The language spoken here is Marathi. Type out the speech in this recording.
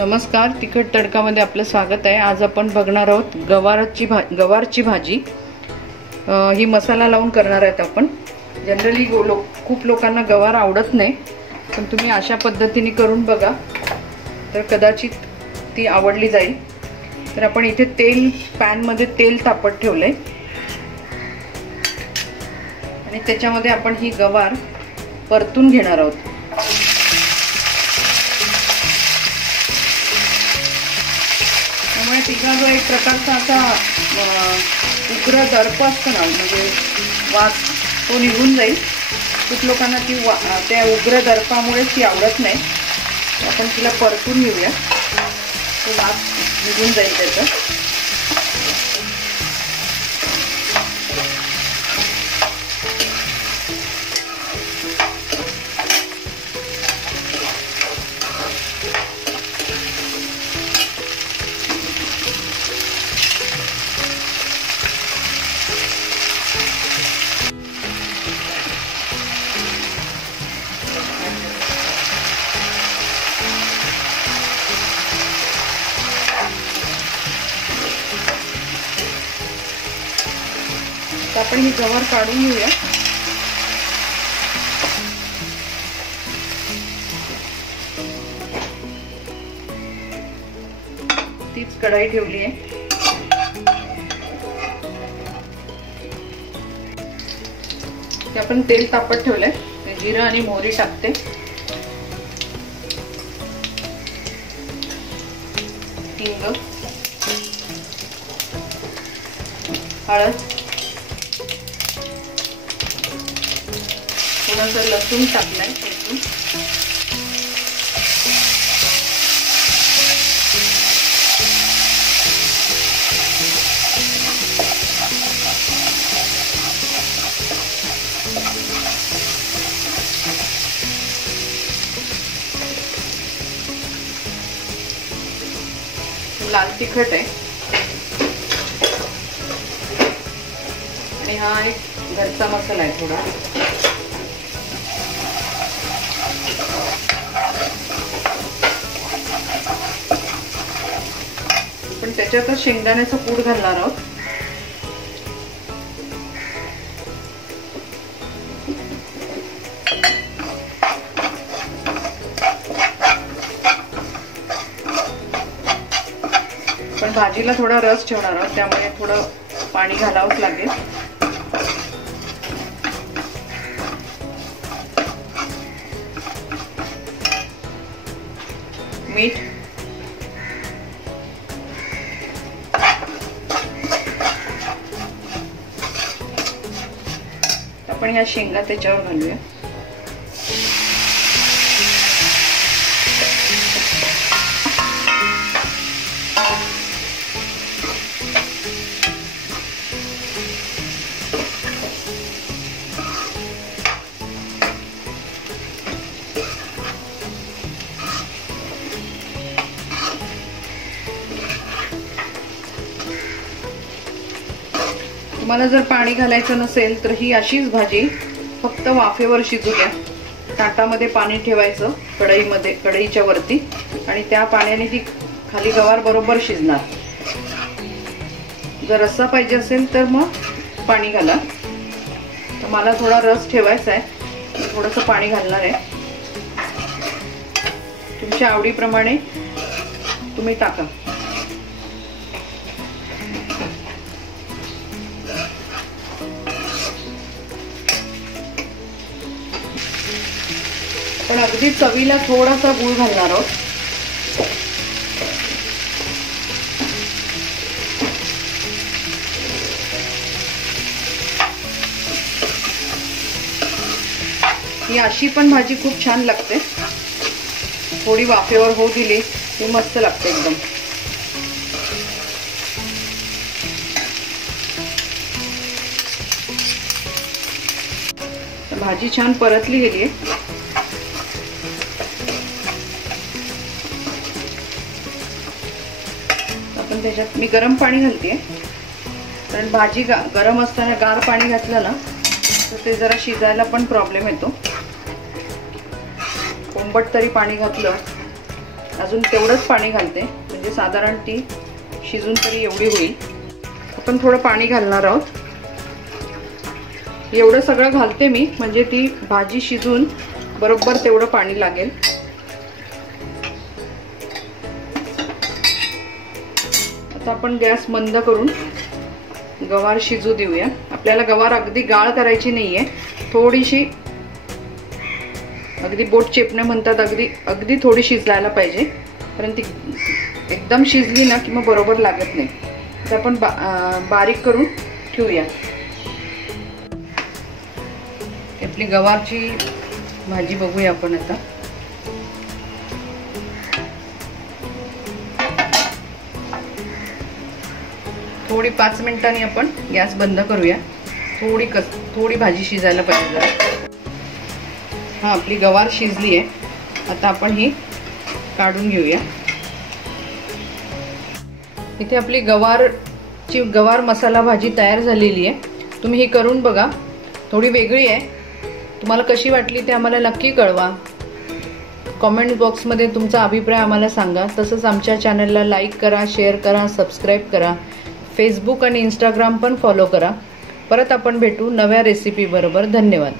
नमस्कार, तिखट तडकामध्ये आपलं स्वागत आहे। आज आपण बघणार आहोत गवारची भाजी। ही मसाला लावून करणार आहेत आपण। जनरली खूप लोकांना गवार आवडत नाही, पण तुम्ही अशा पद्धतीने करून बघा तर कदाचित ती आवडली जाईल। तर आपण इथे पॅन मध्ये तेल तापत ठेवलंय आणि त्याच्यामध्ये आपण ही गवार परतून घेणार आहोत। तिचा जो एक प्रकारचा असा उग्र दर्प असतो ना, म्हणजे वास तो निघून जाईल। खूप लोकांना त्या उग्र दर्पामुळे ती आवडत नाही। आपण तिला परतून घेऊया, तो वास निघून जाईल त्याचा। आपण ही गवार काढून घेऊया। तीच कढाई ठेवली आहे। ते आपण तेल तापत ठेवलंय, जिरं आणि मोहरी टाकते। हिंग, हळद, थोडासा लसूण टाकलाय ठेचून, लाल तिखट आहे आणि हा एक घरचा मसाला आहे थोडा। पण त्याच्यातच शेंगदाण्याचं कूट घालणार आहोत। पण भाजीला थोडा रस ठेवणार आहोत, त्यामुळे थोडं पाणी घालावंच लागेल। मीठ, आपण ह्या शेंगा त्याच्यावर घालूया। तुम्हाला जर पाणी घालायचं नसेल तर ही अशीच भाजी फक्त वाफेवर शिजू द्या। ताटामध्ये पाणी ठेवायचं कढईच्या वरती, आणि त्या पाण्याने ती खाली गवार बरोबर शिजणार। जर रस्सा पाहिजे असेल तर मग पाणी घाला। तर मला थोडा रस ठेवायचा आहे, मी थोडंसं पाणी घालणार आहे। तुमच्या आवडीप्रमाणे तुम्ही टाका। पण अगदी चवीला थोडासा गूळ घालणार आहोत। ही अशी पण भाजी खूप छान लागते, थोडी वाफेवर होऊ दिली की मस्त लागते एकदम। भाजी छान परतली गेली आहे। आपण त्याच्यात मी गरम पाणी घालते, कारण भाजी गरम असताना गार पाणी घातलं ना तर ते जरा शिजायला पण प्रॉब्लेम येतो। कोंबट तरी पाणी घातलं अजून तेवढंच पाणी घालते, म्हणजे साधारण ती शिजून तरी एवढी होईल. आपण थोडं पाणी घालणार आहोत. एवढं सगळं घालते मी, म्हणजे ती भाजी शिजून बरोबर तेवढं पाणी लागेल. आता आपण गॅस मंद करून गवार शिजू देऊया. आपल्याला गवार अगदी गाळ करायची नाहीये, थोडीशी अगदी बोट चेपणे म्हणतात, अगदी थोडी शिजायला पाहिजे, कारण ती एकदम शिजली ना की मग बरोबर लागत नाही. तर आपण बारीक करून ठेवूया. आपली गवारची भाजी बघूया आपण आता. थोडी 5 मिनिटांनी आपण गॅस बंद करूया. थोडी भाजी शिजायला पाहिजे जरा. हा, आपली गवार शिजली आहे. आता आपण ही काढून घेऊया. इथे आपली गवार मसाला भाजी तयार झालेली आहे. तुम्ही ही करून बघा, थोडी वेगळी आहे. तुम्हाला कशी वाटली ते आम्हाला नक्की कळवा. कमेंट बॉक्समध्ये तुमचा अभिप्राय आम्हाला सांगा. तसंच आमच्या चॅनलला लाईक करा, शेअर करा, सबस्क्राईब करा. फेसबुक आणि इंस्टाग्राम पण फॉलो करा. परत आपण भेटू नव्या रेसिपी बरोबर. धन्यवाद.